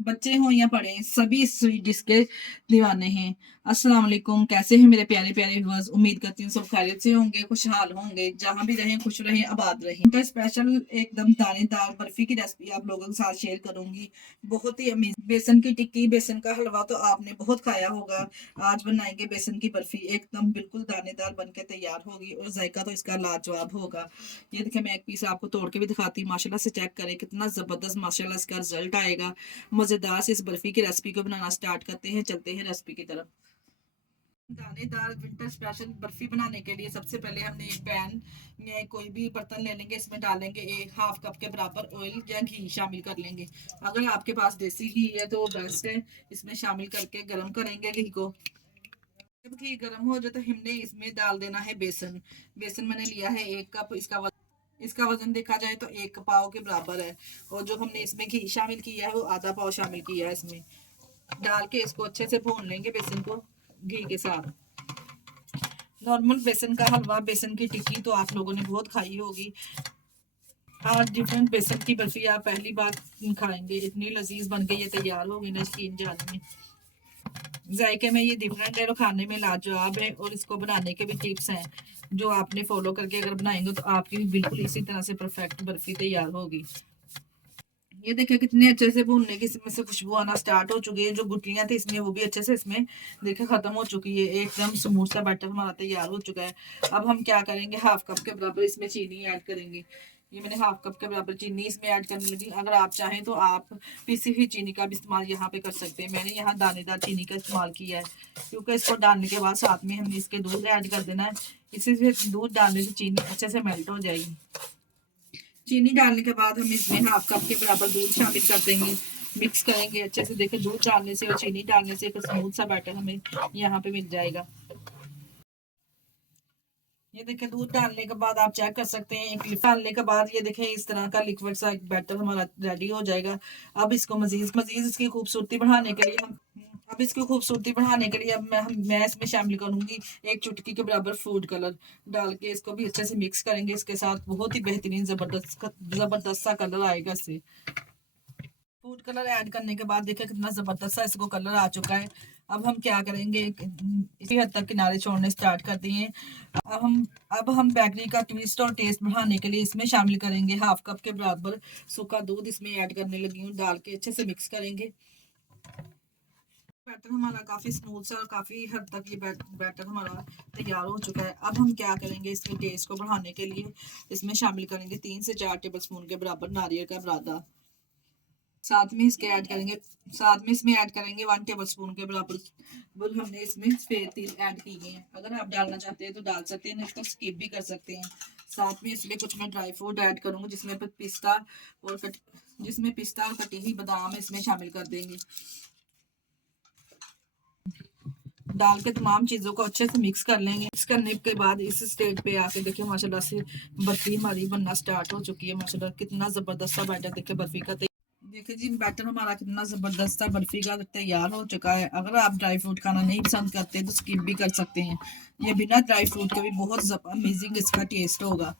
बच्चे हों या बड़े, सभी स्वीट डिश के दीवाने हैं। अस्सलाम वालेकुम, कैसे हैं मेरे प्यारे प्यारे व्यूअर्स। उम्मीद करती हूँ सब खैरियत से होंगे, खुशहाल होंगे, जहाँ भी रहें खुश रहें, आबाद रहें। तो स्पेशल एकदम दानेदार बर्फी की रेसिपी आप लोगों के साथ शेयर करूंगी। बहुत ही अमेजिंग बेसन की टिक्की, बेसन का हलवा तो आपने बहुत खाया होगा। आज बनाएंगे बेसन की बर्फी, एकदम बिल्कुल दानेदार बन के तैयार होगी और जायका तो इसका लाजवाब होगा। ये देखिए, मैं एक पीस आपको तोड़ के भी दिखाती हूँ। माशाल्लाह से चेक करें कितना जबरदस्त माशाल्लाह इसका रिजल्ट आएगा। मजेदार से इस बर्फी की रेसिपी को बनाना स्टार्ट करते हैं, चलते हैं रेसिपी की तरफ। दानेदार विंटर स्पेशल बर्फी बनाने के लिए सबसे पहले हमने एक पैन में कोई भी बर्तन ले लेंगे, इसमें डालेंगे एक हाफ कप के बराबर ऑयल या घी शामिल कर लेंगे। अगर आपके पास देसी घी है तो बेस्ट है, इसमें शामिल करके गर्म करेंगे घी को। जब घी गर्म हो जाए तो हमने इसमें डाल देना है बेसन। बेसन मैंने लिया है 1 कप। इसका वजन देखा जाए तो 1 पाव के बराबर है। और जो हमने इसमें घी शामिल किया है वो आधा पाव शामिल किया है। इसमें डाल के इसको अच्छे से भून लेंगे बेसन को घी के साथ। नॉर्मल बेसन का हलवा, बेसन की टिक्की तो आप लोगों ने बहुत खाई होगी। आज डिफरेंट बेसन की बर्फी आप पहली बार खाएंगे, इतनी लजीज बन के ये तैयार होगी ना, यकीन जानिए। जायके में ये डिफरेंट है और खाने में लाजवाब है। और इसको बनाने के भी टिप्स हैं जो आपने फॉलो करके अगर बनाएंगे तो आपकी भी बिल्कुल इसी तरह से परफेक्ट बर्फी तैयार होगी। ये देखिए कितने अच्छे से भूनने की इसमें से खुशबू आना स्टार्ट हो चुकी है। जो गुटलियां थी इसमें वो भी अच्छे से इसमें देखिए खत्म हो चुकी है। एकदम स्मूथ सा बैटर हमारा तैयार हो चुका है। अब हम क्या करेंगे, हाफ कप के बराबर इसमें चीनी ऐड करेंगे। ये मैंने हाफ कप के बराबर चीनी इसमें ऐड करने लगी। अगर आप चाहें तो आप पिसी हुई चीनी का भी इस्तेमाल यहाँ पे कर सकते हैं। मैंने यहाँ दानेदार चीनी का इस्तेमाल किया है, क्योंकि इसको डालने के बाद साथ में हमने इसके दूध ऐड कर देना है। इसी से दूध डालने से चीनी अच्छे से मेल्ट हो जाएगी। चीनी डालने के बाद हम इसमें हाफ कप के बराबर दूध शामिल कर देंगे। मिक्स करेंगे अच्छे से। देखिए दूध डालने से और चीनी डालने से एक स्मूथ सा बैटर हमें यहाँ पे मिल जाएगा। ये देखिए दूध डालने के बाद आप चेक कर सकते हैं, एक डालने के बाद ये देखिए इस तरह का लिक्विड सा एक बैटर हमारा रेडी हो जाएगा। अब इसको मजीद मजीद इसकी खूबसूरती बढ़ाने के लिए हम अब इसकी खूबसूरती बढ़ाने के लिए अब मैं इसमें शामिल करूंगी 1 चुटकी के बराबर फूड कलर। डाल के इसको भी अच्छे से मिक्स करेंगे। इसके साथ बहुत ही बेहतरीन जबरदस्त सा कलर आएगा इससे। फूड कलर ऐड करने के बाद देखिए कितना जबरदस्त सा इसको कलर आ चुका है। अब हम क्या करेंगे, इसी हद तक किनारे छोड़ने स्टार्ट कर दिए। अब हम बेकरी का ट्विस्ट और टेस्ट बढ़ाने के लिए इसमें शामिल करेंगे हाफ कप के बराबर सूखा दूध। इसमें ऐड करने लगी हूँ, डाल के अच्छे से मिक्स करेंगे। बैटर हमारा काफी स्मूथ सा और काफी हद तक ये बैटर हमारा तैयार हो चुका है। अब हम क्या करेंगे, इसमें टेस्ट को बढ़ाने के लिए इसमें शामिल करेंगे 3 से 4 टेबल स्पून के बराबर नारियल का बुरादा। साथ में इसके ऐड करेंगे साथ में इसमें ऐड करेंगे 1 टेबल स्पून के बराबर हमने इसमें सफेद तिल ऐड किए हैं। अगर आप डालना चाहते हैं तो डाल सकते हैं, नहीं तो स्किप भी कर सकते हैं। साथ में इसमें कुछ मैं ड्राई फ्रूट ऐड करूंगी, जिसमें पिस्ता और कटी हुई बादाम इसमें शामिल कर देंगे। डाल के तमाम चीजों को अच्छे से मिक्स कर लेंगे। मिक्स करने के बाद इस स्टेज पे आके देखिए माशाल्लाह से बर्फी हमारी बनना स्टार्ट हो चुकी है। माशाल्लाह कितना जबरदस्त सा बैटर देखिए बर्फी का। देखिए जी बैटर हमारा कितना जबरदस्त है, बर्फी का तैयार हो चुका है। अगर आप ड्राई फ्रूट खाना नहीं पसंद करते तो स्किप भी कर सकते हैं। ये बिना ड्राई फ्रूट के भी बहुत अमेजिंग इसका टेस्ट होगा।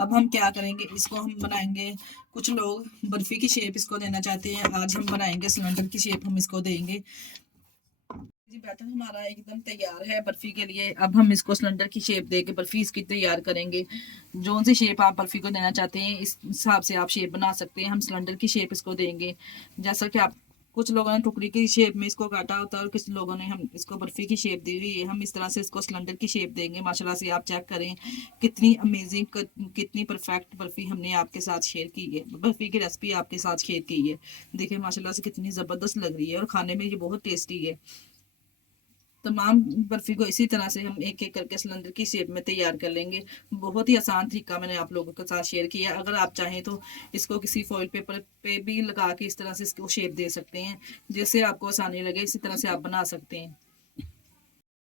अब हम क्या करेंगे, इसको हम बनाएंगे। कुछ लोग बर्फी की शेप इसको देना चाहते हैं, आज हम बनाएंगे सिलेंडर की शेप हम इसको देंगे। जी बैटर हमारा एकदम तैयार है बर्फी के लिए। अब हम इसको सिलेंडर की शेप देके बर्फी इसकी तैयार करेंगे। जो सी शेप आप बर्फी को देना चाहते हैं इस हिसाब से आप शेप बना सकते हैं। हम सिलेंडर की शेप इसको देंगे। जैसा कि आप कुछ लोगों ने टुकड़ी की शेप में इसको काटा होता है और कुछ लोगों ने हम इसको बर्फी की शेप दी हुई है। हम इस तरह से इसको सिलेंडर की शेप देंगे। माशाल्लाह से आप चेक करें कितनी अमेजिंग कितनी परफेक्ट बर्फी हमने आपके साथ शेयर की है, बर्फी की रेसिपी आपके साथ शेयर की है। देखिए माशाल्लाह से कितनी जबरदस्त लग रही है और खाने में ये बहुत टेस्टी है। तमाम बर्फी को इसी तरह से हम एक एक करके सिलेंडर की शेप में तैयार कर लेंगे। बहुत ही आसान तरीका मैंने आप लोगों के साथ शेयर किया। अगर आप चाहें तो इसको किसी फॉइल पेपर पे भी लगा के इस तरह से इसको शेप दे सकते हैं। जैसे आपको आसानी लगे इसी तरह से आप बना सकते हैं।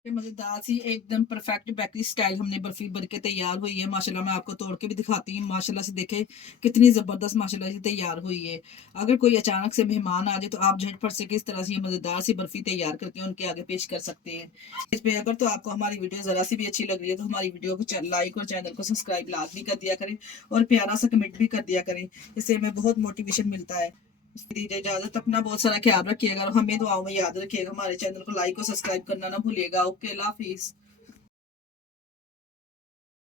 ये मजेदार सी एकदम परफेक्ट बेकरी स्टाइल हमने बर्फी बन के तैयार हुई है। माशाल्लाह मैं आपको तोड़ के भी दिखाती हूँ। माशाल्लाह से देखे कितनी जबरदस्त माशाल्लाह से तैयार हुई है। अगर कोई अचानक से मेहमान आ जाए तो आप झटपट से किस तरह से ये मजेदार सी बर्फी तैयार करके उनके आगे पेश कर सकते हैं। इस पे अगर तो आपको हमारी वीडियो जरा सी भी अच्छी लग रही है तो हमारी वीडियो को लाइक और चैनल को सब्सक्राइब लाजमी कर दिया करें और प्यारा सा कमेंट भी कर दिया करें। इससे हमें बहुत मोटिवेशन मिलता है। दीजिए इजाजत, अपना बहुत सारा ख्याल रखिएगा और हमें दुआओं में याद रखिएगा। हमारे चैनल को लाइक और सब्सक्राइब करना ना भूलिएगा। ओके, अल्लाह हाफिज।